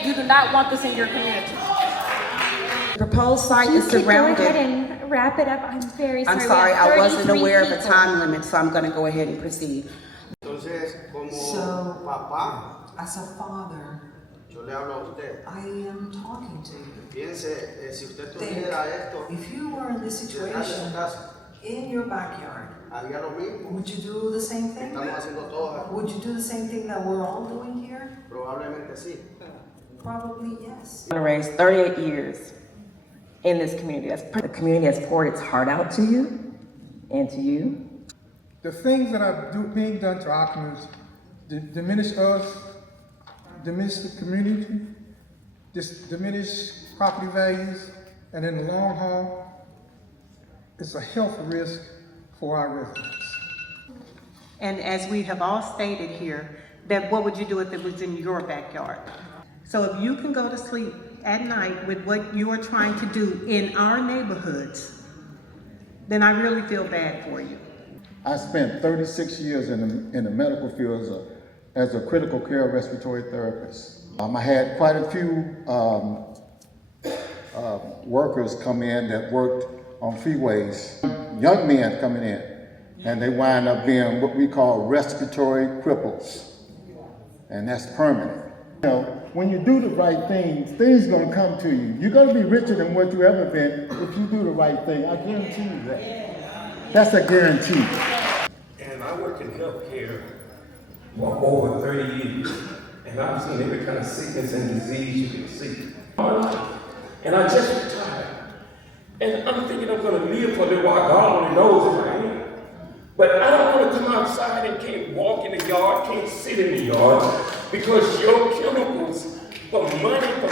if you do not want this in your community. The proposed site is surrounded. Go ahead and wrap it up. I'm very sorry. I'm sorry, I wasn't aware of the time limit, so I'm going to go ahead and proceed. So, as a father, I am talking to you. Think, if you were in this situation in your backyard, would you do the same thing? Would you do the same thing that we're all doing here? Probably yes. I've been raised 38 years in this community. The community has poured its heart out to you and to you. The things that are being done to our communities diminish us, diminish the community, diminish property values, and in the long haul, it's a health risk for our residents. And as we have all stated here, that what would you do if it was in your backyard? So if you can go to sleep at night with what you are trying to do in our neighborhoods, then I really feel bad for you. I spent 36 years in the medical field as a critical care respiratory therapist. I had quite a few workers come in that worked on freeways, young men coming in, and they wind up being what we call respiratory cripples, and that's permanent. You know, when you do the right things, things gonna come to you. You're gonna be richer than what you ever been if you do the right thing. I guarantee you that. That's a guarantee. And I work in healthcare for over 30 years, and I've seen every kind of sickness and disease you can see. And I just retired, and I'm thinking I'm gonna live for a little while. God only knows if I am. But I don't want to come outside and can't walk in the yard, can't sit in the yard, because your chemicals for money from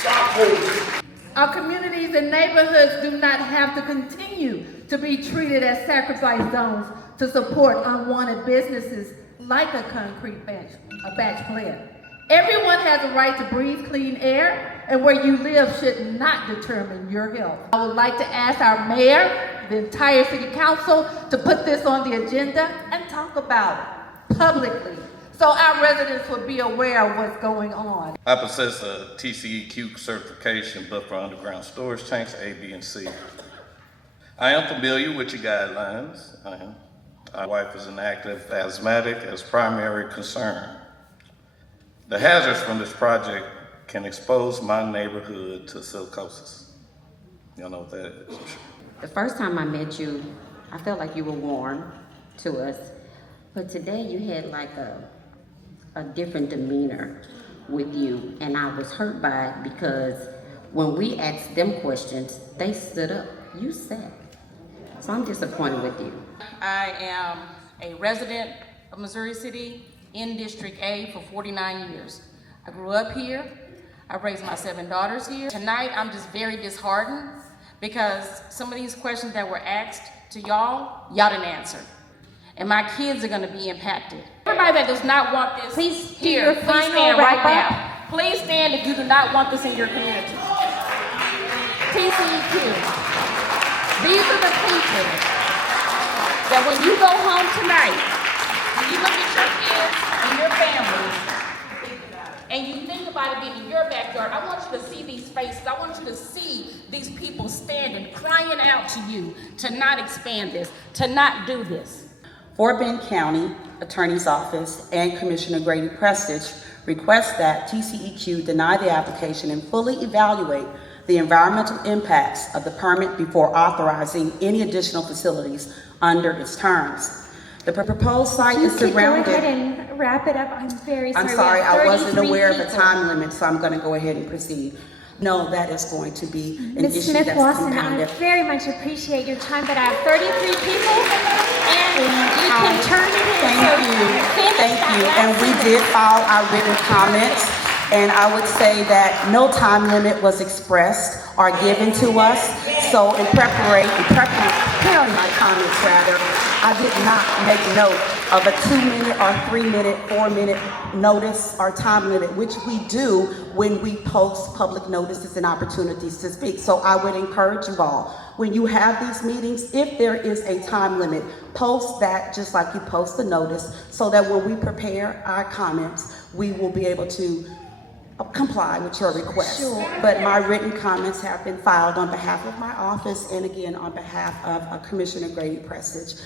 stockholders. Our communities and neighborhoods do not have to continue to be treated as sacrifice zones to support unwanted businesses like a concrete batch plant. Everyone has a right to breathe clean air, and where you live should not determine your health. I would like to ask our mayor, the entire city council, to put this on the agenda and talk about it publicly, so our residents will be aware of what's going on. I possess a TCEQ certification, but for underground storage tanks A, B, and C. I am familiar with your guidelines. My wife is an active asthmatic as primary concern. The hazards from this project can expose my neighborhood to silicosis. Y'all know what that is, I'm sure. The first time I met you, I felt like you were warm to us, but today you had like a different demeanor with you, and I was hurt by it because when we asked them questions, they stood up. You sat. So I'm disappointed with you. I am a resident of Missouri City in District A for 49 years. I grew up here. I raised my 7 daughters here. Tonight, I'm just very disheartened because some of these questions that were asked to y'all didn't answer. And my kids are gonna be impacted. Everybody that does not want this please here, please stand right now. Please stand if you do not want this in your community. TCEQ. These are the people that when you go home tonight, when you look at your kids and your families, and you think about it being in your backyard, I want you to see these faces. I want you to see these people standing, crying out to you to not expand this, to not do this. Fort Bend County Attorney's Office and Commissioner Grady Prestige request that TCEQ deny the application and fully evaluate the environmental impacts of the permit before authorizing any additional facilities under its terms. The proposed site is surrounded. Go ahead and wrap it up. I'm very sorry. I'm sorry, I wasn't aware of the time limit, so I'm going to go ahead and proceed. No, that is going to be an Ms. issue that's Smith-Wasson, compounded. I very much appreciate your time, but I have 33 people, and you can turn it in. Thank you. And we did file our written comments, and I would say that no time limit was expressed or given to us. So in preparing my comments, I did not make note of a 2-minute or 3-minute, 4-minute notice or time limit, which we do when we post public notices and opportunities to speak. So I would encourage you all, when you have these meetings, if there is a time limit, post that just like you post a notice, so that when we prepare our comments, we will be able to comply with your request. Sure. But my written comments have been filed on behalf of my office and again on behalf of Commissioner Grady Prestidge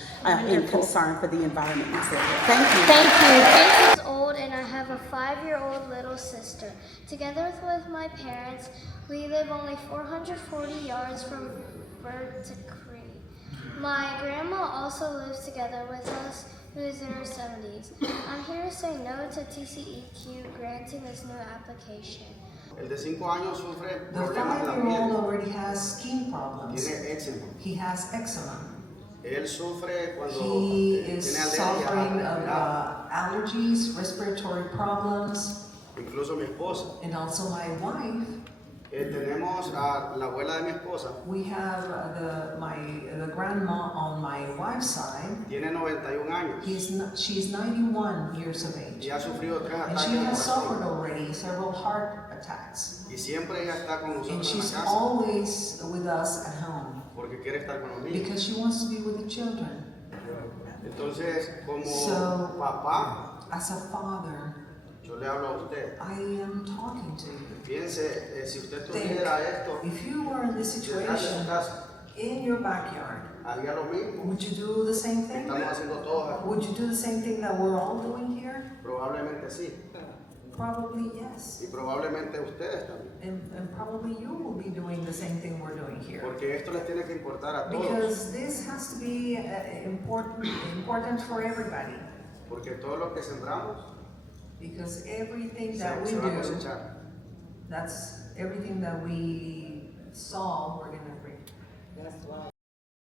in concern for the environment in this area. Thank you. Thank you. I'm old and I have a 5-year-old little sister. Together with my parents, we live only 440 yards from Verti-Crete. My grandma also lives together with us, who is in her 70s. I'm here to say no to TCEQ granting this new application. El de 5 años sufre The problemas de la 5-year-old piel. already has skin problems. Tiene eczema. He has eczema. Él sufre cuando He tiene is alergia suffering a of la allergies, respiratory problems, Incluso mi esposa. and also my wife. Tenemos a la abuela de mi esposa. We have the grandma on my wife's side. Tiene 91 años. She's 91 years of age. Y ha sufrido 3 And ataques she de has suffered corazón. already several heart attacks. Y siempre ella está con And nosotros en she's la casa. always with us at home Porque quiere estar con los niños. because she wants to be with the children. Entonces, como So, papá, as a father, yo le hablo a usted. I am talking to you. Piense, si usted Think, tuviera esto if you were in this detrás de su situation casa, in your backyard, haría lo mismo. would you do the same que thing? Estamos haciendo todos aquí. Would you do the same thing that we're all doing here? Probablemente sí. Probably yes. Y probablemente ustedes también. And probably you will be doing the same thing we're doing here. Porque esto les tiene que importar a todos. Because this has to be important for everybody. Porque todo lo que sembramos Because everything se, that we se va a do, cosechar. that's everything that we saw, we're gonna reap.